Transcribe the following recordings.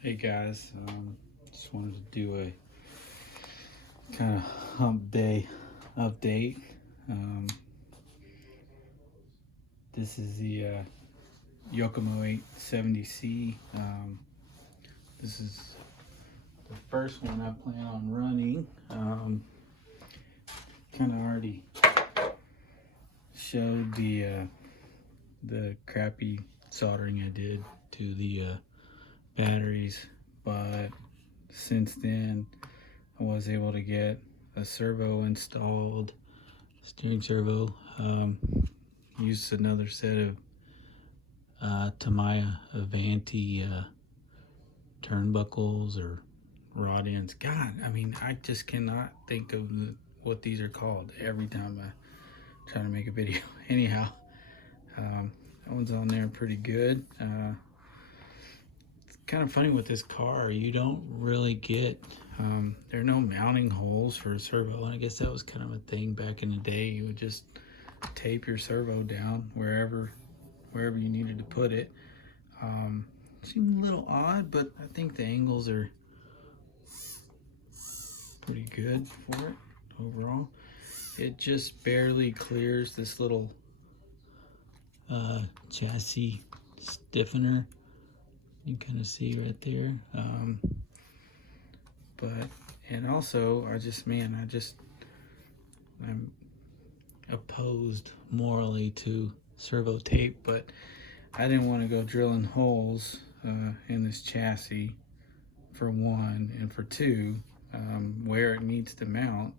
Hey guys, just wanted to do a kind of hump day update. Um, this is the Yokomo 870C. This is the first one I plan on running. Kind of already showed the crappy soldering I did to the batteries, but since then I was able to get a servo installed, steering servo. Used another set of Tamiya Avante turnbuckles or rod ends. God, I mean, I just cannot think of what these are called every time I try to make a video. Anyhow, that one's on there pretty good. It's kind of funny with this car, you don't really get there are no mounting holes for a servo, and I guess that was kind of a thing back in the day. You would just tape your servo down wherever you needed to put it. Seemed a little odd, but I think the angles are pretty good for it overall. It just barely clears this little chassis stiffener. You kind of see right there. And also I'm opposed morally to servo tape, but I didn't want to go drilling holes in this chassis, for one, and for two, where it needs to mount.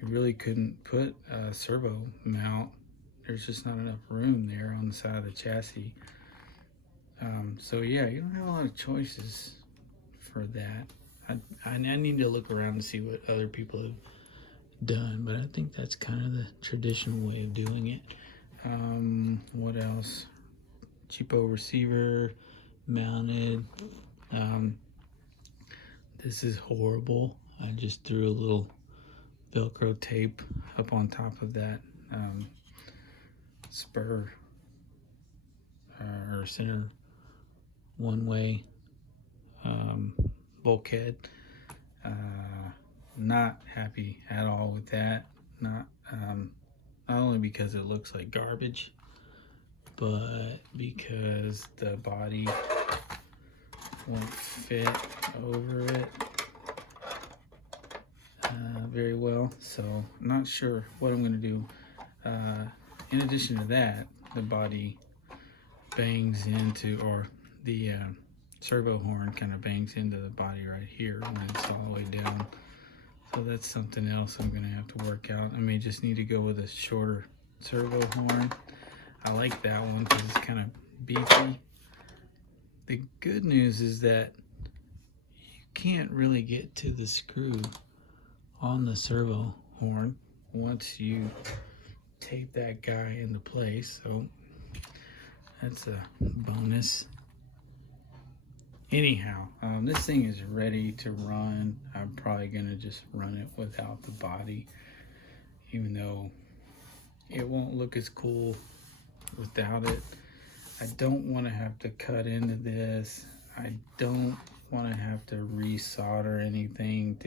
You really couldn't put a servo mount. There's just not enough room there on the side of the chassis. So yeah, you don't have a lot of choices for that. I need to look around to see what other people have done, but I think that's kind of the traditional way of doing it. What else? Cheapo receiver mounted. This is horrible. I just threw a little Velcro tape up on top of that spur or center one-way bulkhead. Not happy at all with that. Not only because it looks like garbage, but because the body won't fit over it very well. So I'm not sure what I'm going to do. In addition to that, the body bangs into, or the servo horn kind of bangs into the body right here when it's all the way down. So that's something else I'm going to have to work out. I may just need to go with a shorter servo horn. I like that one because it's kind of beefy. The good news is that you can't really get to the screw on the servo horn once you tape that guy into place, so that's a bonus. Anyhow, this thing is ready to run. I'm probably gonna just run it without the body, even though it won't look as cool without it. I don't want to have to cut into this. I don't want to have to re-solder anything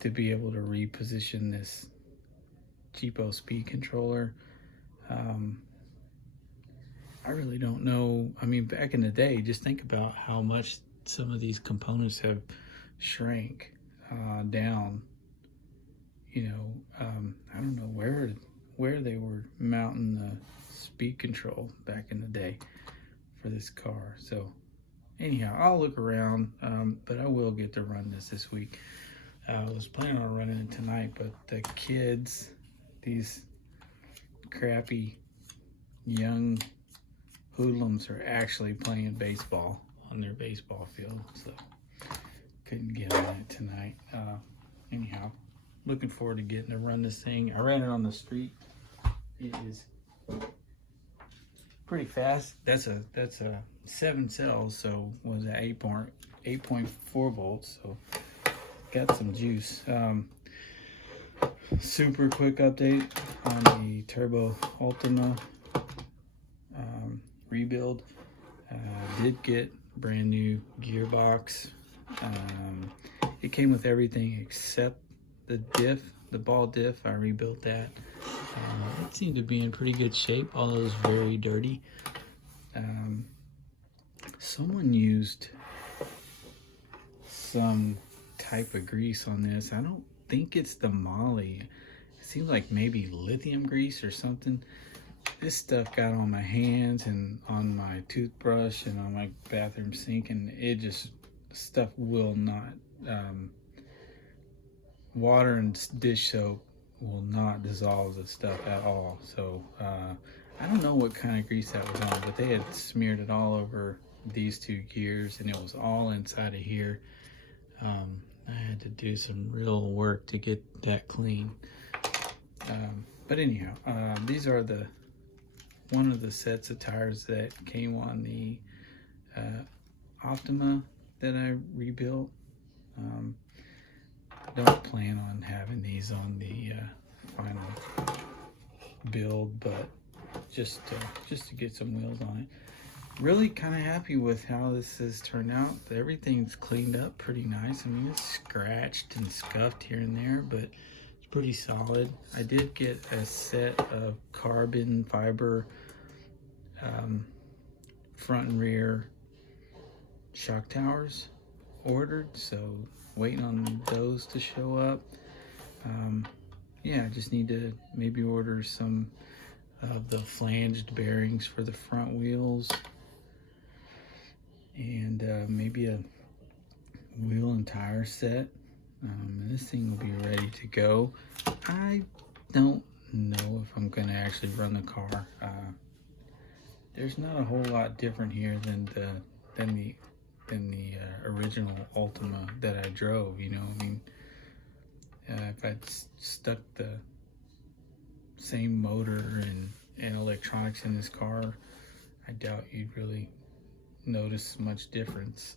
to be able to reposition this cheapo speed controller. I really don't know. I mean, back in the day, just think about how much some of these components have shrank down. You know, I don't know where they were mounting the speed control back in the day for this car. So anyhow, I'll look around, but I will get to run this week. I was planning on running it tonight, but the kids, these crappy young hoodlums, are actually playing baseball on their baseball field, so couldn't get on it tonight. Anyhow, looking forward to getting to run this thing. I ran it on the street. It is pretty fast. That's a 7 cells, so was that 8.4 volts, so got some juice. Super quick update on the turbo Ultima rebuild. Did get brand new gearbox. It came with everything except the diff, the ball diff. I rebuilt that. It seemed to be in pretty good shape, although it was very dirty. Someone used some type of grease on this. I don't think it's the moly. It seems like maybe lithium grease or something. This stuff got on my hands and on my toothbrush and on my bathroom sink, and it just, stuff will not, water and dish soap will not dissolve the stuff at all. So I don't know what kind of grease that was on, but they had smeared it all over these two gears, and it was all inside of here. I had to do some real work to get that clean. But anyhow, these are one of the sets of tires that came on the Ultima that I rebuilt. I don't plan on having these on the final build, but just to get some wheels on it. Really kind of happy with how this has turned out. Everything's cleaned up pretty nice. I mean, it's scratched and scuffed here and there, but it's pretty solid. I did get a set of carbon fiber front and rear shock towers ordered, so waiting on those to show up. Yeah, I just need to maybe order some of the flanged bearings for the front wheels, and maybe a wheel and tire set, and this thing will be ready to go. I don't know if I'm gonna actually run the car. There's not a whole lot different here than the original Ultima that I drove. You know, I mean, if I'd stuck the same motor and electronics in this car, I doubt you'd really notice much difference.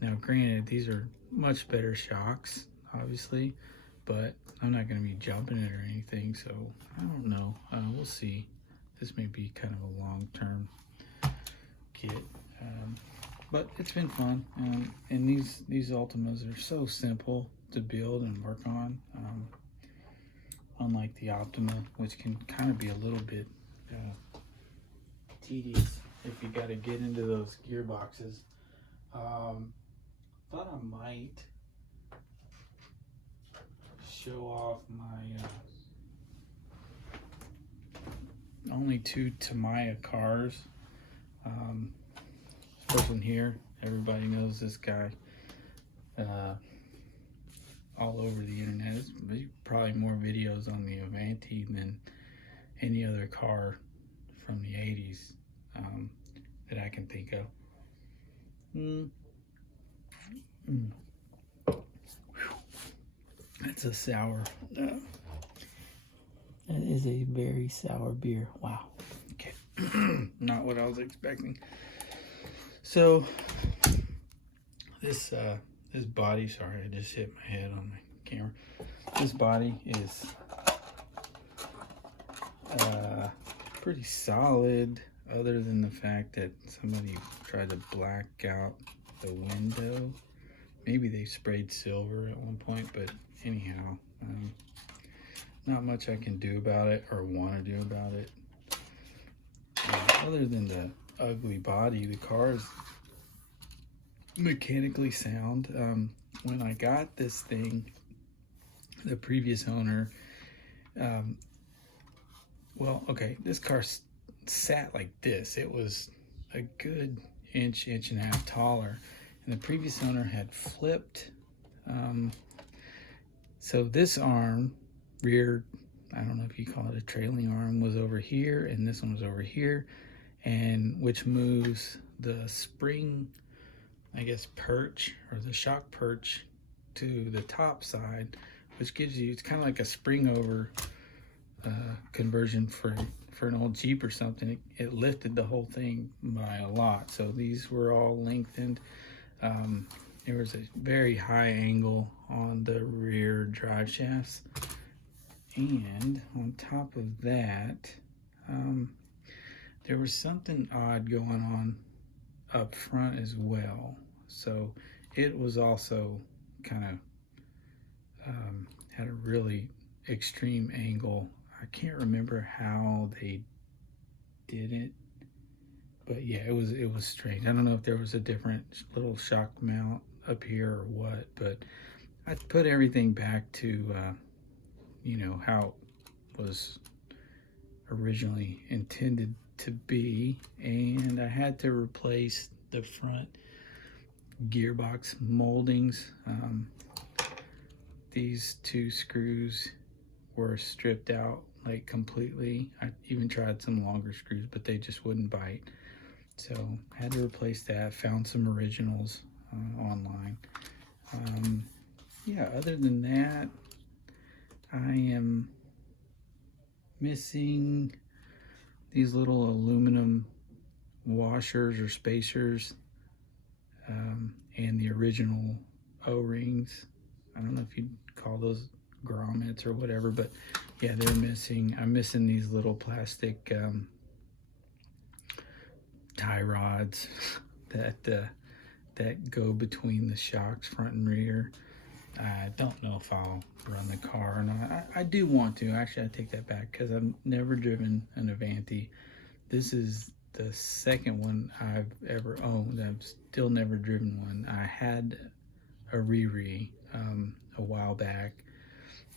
Now granted, these are much better shocks, obviously, but I'm not going to be jumping it or anything, so I don't know. We'll see. This may be kind of a long-term kit, but it's been fun. And these Ultimas are so simple to build and work on, unlike the Optima, which can kind of be a little bit tedious if you got to get into those gearboxes. Thought I might show off my only two Tamiya cars. First one here, everybody knows this guy all over the internet. There's probably more videos on the Avante than any other car from the 80s that I can think of. That's a sour. That is a very sour beer. Wow. Okay. Not what I was expecting. So this body, sorry, I just hit my head on my camera. This body is pretty solid, other than the fact that somebody tried to black out the window. Maybe they sprayed silver at one point, but anyhow, not much I can do about it or want to do about it. Other than the ugly body, the car is mechanically sound. When I got this thing, the previous owner, well, okay, this car sat like this. It was a good inch and a half taller, and the previous owner had flipped. So this arm, rear, I don't know if you call it a trailing arm, was over here, and this one was over here, and which moves the spring, I guess, perch, or the shock perch, to the top side, which gives you, it's kind of like a spring over conversion for an old Jeep or something. It lifted the whole thing by a lot. So these were all lengthened. There was a very high angle on the rear drive shafts, and on top of that, there was something odd going on up front as well. So it was also kind of had a really extreme angle. I can't remember how they did it, but yeah, it was strange. I don't know if there was a different little shock mount up here or what, but I put everything back to how it was originally intended to be, and I had to replace the front gearbox moldings. These two screws were stripped out like completely. I even tried some longer screws, but they just wouldn't bite. So I had to replace that. Found some originals online. Yeah, other than that, I am missing these little aluminum washers or spacers, and the original O-rings. I don't know if you'd call those grommets or whatever, but yeah, they're missing. I'm missing these little plastic tie rods that go between the shocks, front and rear. I don't know if I'll run the car or not. I do want to. Actually, I take that back because I've never driven an Avante. This is the second one I've ever owned. I've still never driven one. I had a Riri a while back.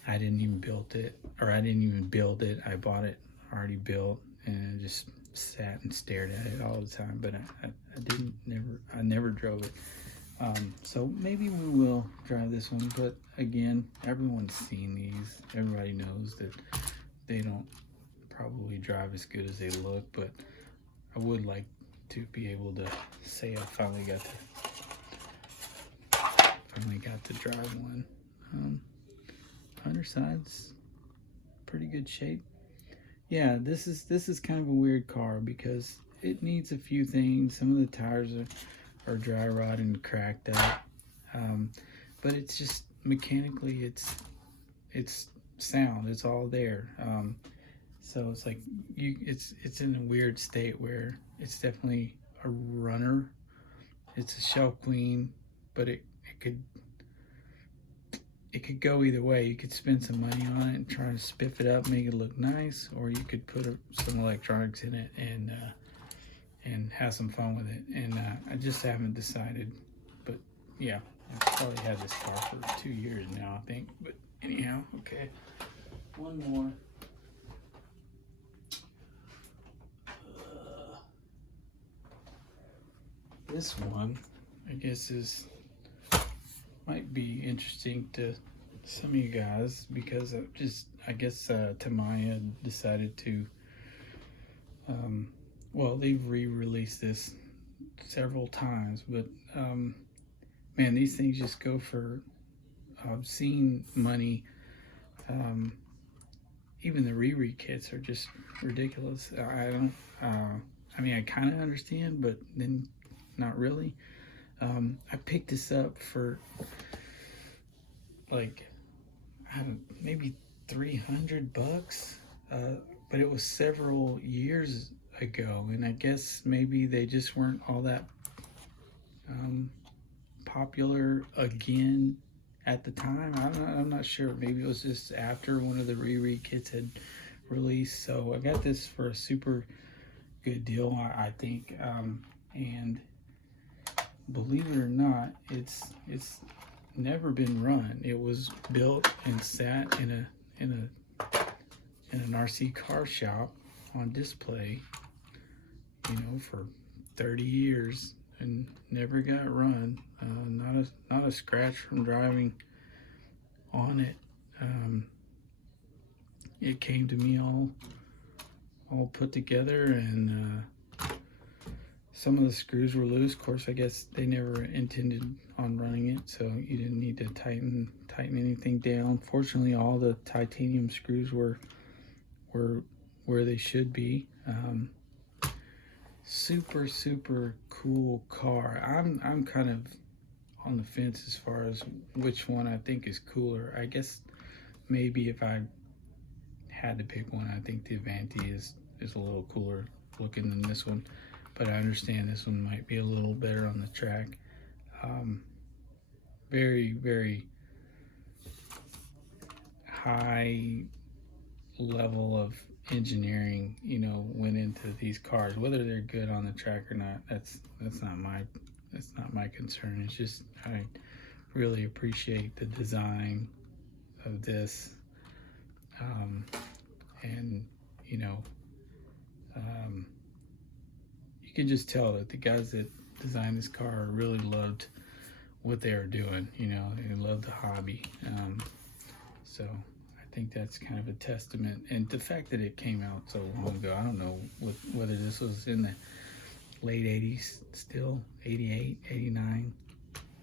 I didn't even build it, or I didn't even build it. I bought it already built and just sat and stared at it all the time. But I never drove it. So maybe we will drive this one. But again, everyone's seen these. Everybody knows that they don't probably drive as good as they look. But I would like to be able to say I finally got to drive one. Underside's pretty good shape. Yeah, this is kind of a weird car because it needs a few things. Some of the tires are dry rot and cracked out, but it's just mechanically it's sound. It's all there. So it's like it's in a weird state where it's definitely a runner. It's a shelf queen, but it could go either way. You could spend some money on it and try to spiff it up, make it look nice, or you could put some electronics in it and have some fun with it. And I just haven't decided. But yeah, I've probably had this car for 2 years now, I think. But anyhow, okay, one more. This one, I guess, might be interesting to some of you guys because I guess Tamiya decided to, well, they've re-released this several times, but man, these things just go for obscene money. Even the Riri kits are just ridiculous. I mean, I kind of understand, but then not really. I picked this up for like, I don't know, maybe $300, but it was several years ago, and I guess maybe they just weren't all that popular again at the time. I'm not sure. Maybe it was just after one of the Riri kits had released. So I got this for a super good deal, I think, and believe it or not, it's never been run. It was built and sat in an RC car shop on display, for 30 years and never got run. Not a scratch from driving on it. It came to me all put together, and some of the screws were loose. Of course, I guess they never intended on running it, so you didn't need to tighten anything down. Fortunately, all the titanium screws were where they should be. Super cool car. I'm kind of on the fence as far as which one I think is cooler. I guess maybe if I had to pick one, I think the Avante is a little cooler looking than this one. but I understand this one might be a little better on the track. Very, very high level of engineering, you know, went into these cars. Whether they're good on the track or not, that's not my concern. It's just I really appreciate the design of this, and you know, you can just tell that the guys that designed this car really loved what they were doing. You know, they loved the hobby. So I think that's kind of a testament, and the fact that it came out so long ago. I don't know whether this was in the late 80s still, 88, 89,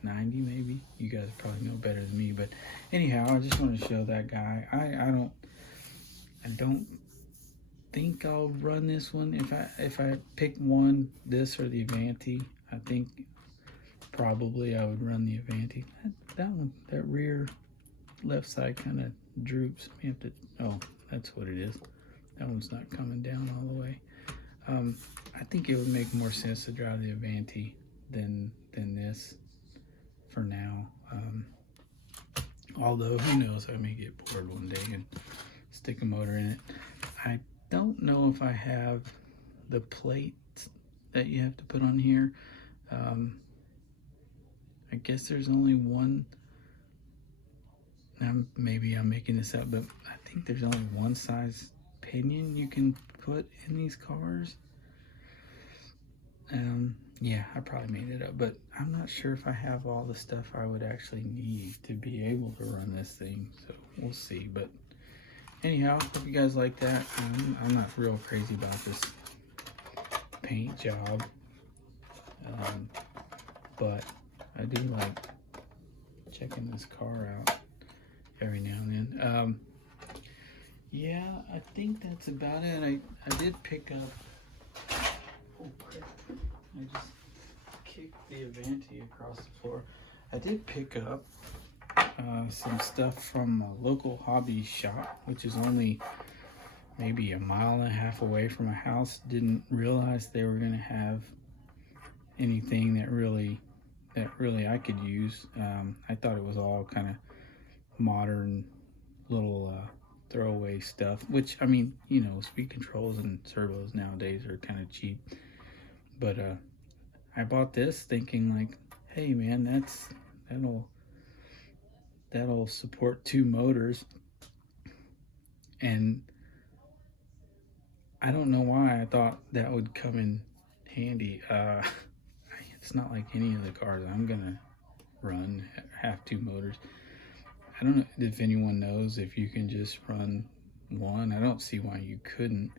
90 maybe. You guys probably know better than me, but anyhow, I just want to show that guy. I don't think I'll run this one. If I pick one, this or the Avante, I think probably I would run the Avante. That one, that rear left side kind of droops. You have to, oh, that's what it is. That one's not coming down all the way. I think it would make more sense to drive the Avante than this for now. Although, who knows, I may get bored one day and stick a motor in it. I don't know if I have the plates that you have to put on here. I guess there's only one. Maybe I'm making this up, but I think there's only one size pinion you can put in these cars. Yeah, I probably made it up, but I'm not sure if I have all the stuff I would actually need to be able to run this thing, so we'll see. But anyhow, hope you guys like that. I'm not real crazy about this paint job, but I do like checking this car out every now and then. Yeah, I think that's about it. I did pick up, oh crap, I just kicked the Avante across the floor. I did pick up some stuff from a local hobby shop, which is only maybe 1.5 miles away from my house. Didn't realize they were gonna have anything that really I could use. I thought it was all kind of modern little throwaway stuff, which, I mean, you know, speed controls and servos nowadays are kind of cheap. But I bought this thinking like, hey man, that'll support 2 motors, and I don't know why I thought that would come in handy. It's not like any of the cars I'm gonna run have 2 motors. I don't know if anyone knows if you can just run one. I don't see why you couldn't.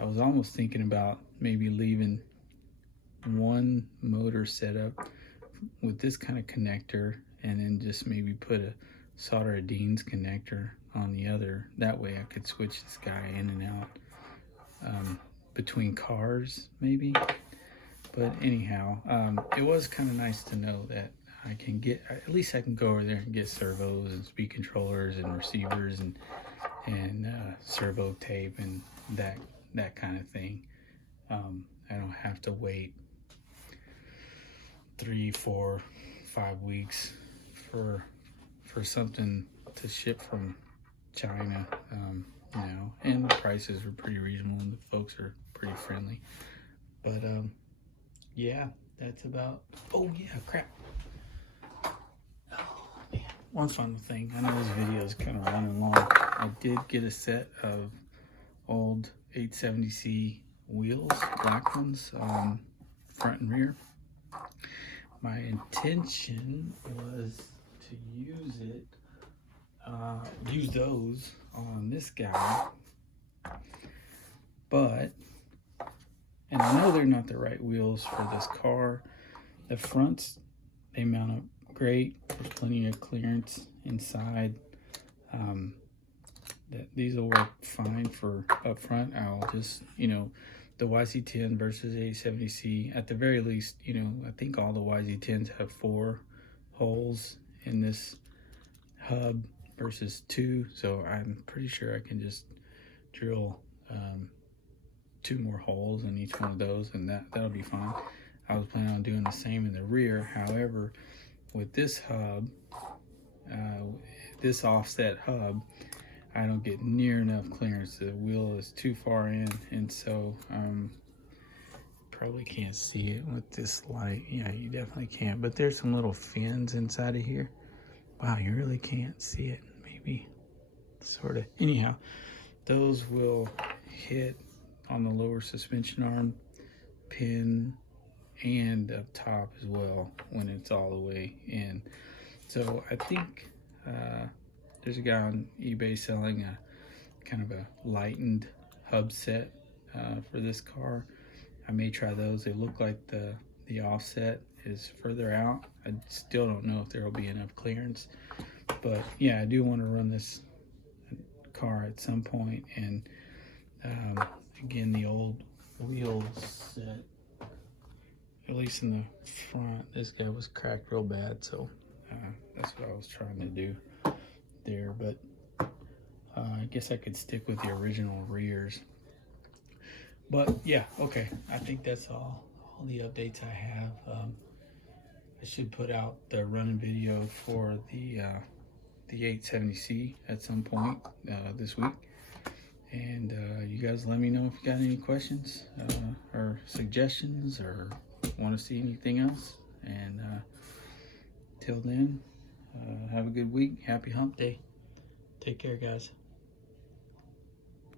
I was almost thinking about maybe leaving one motor set up with this kind of connector, and then just maybe put a solder a Dean's connector on the other. That way I could switch this guy in and out between cars maybe. But anyhow, it was kind of nice to know that I can get, at least I can go over there and get servos and speed controllers and receivers and servo tape and that kind of thing. I don't have to wait 3, 4, 5 weeks for something to ship from China, you know, and the prices are pretty reasonable and the folks are pretty friendly. But yeah, that's about, oh yeah, crap. One fun thing, I know this video is kind of running long. I did get a set of old 870C wheels, black ones, front and rear. My intention was to use those on this guy, but, and I know they're not the right wheels for this car. The fronts, they mount up great. There's plenty of clearance inside. These will work fine for up front. I'll just, you know, the YZ10 versus 870C, at the very least, you know, I think all the YZ10s have 4 holes in this hub versus 2, so I'm pretty sure I can just drill 2 more holes in each one of those, and that'll be fine. I was planning on doing the same in the rear. However, with this hub, this offset hub, I don't get near enough clearance. The wheel is too far in, and so probably can't see it with this light. Yeah, you definitely can't, but there's some little fins inside of here. Wow, you really can't see it. Maybe sort of. Anyhow, those will hit on the lower suspension arm pin and up top as well when it's all the way in. So I think there's a guy on eBay selling a kind of a lightened hub set for this car. I may try those. They look like the offset is further out. I still don't know if there will be enough clearance, but yeah, I do want to run this car at some point. And again, the old wheel set, at least in the front, this guy was cracked real bad, so that's what I was trying to do there. But I guess I could stick with the original rears. But yeah, okay, I think that's all the updates I have. I should put out the running video for the 870C at some point this week. And you guys let me know if you got any questions or suggestions or want to see anything else. And till then, have a good week. Happy hump day. Take care, guys.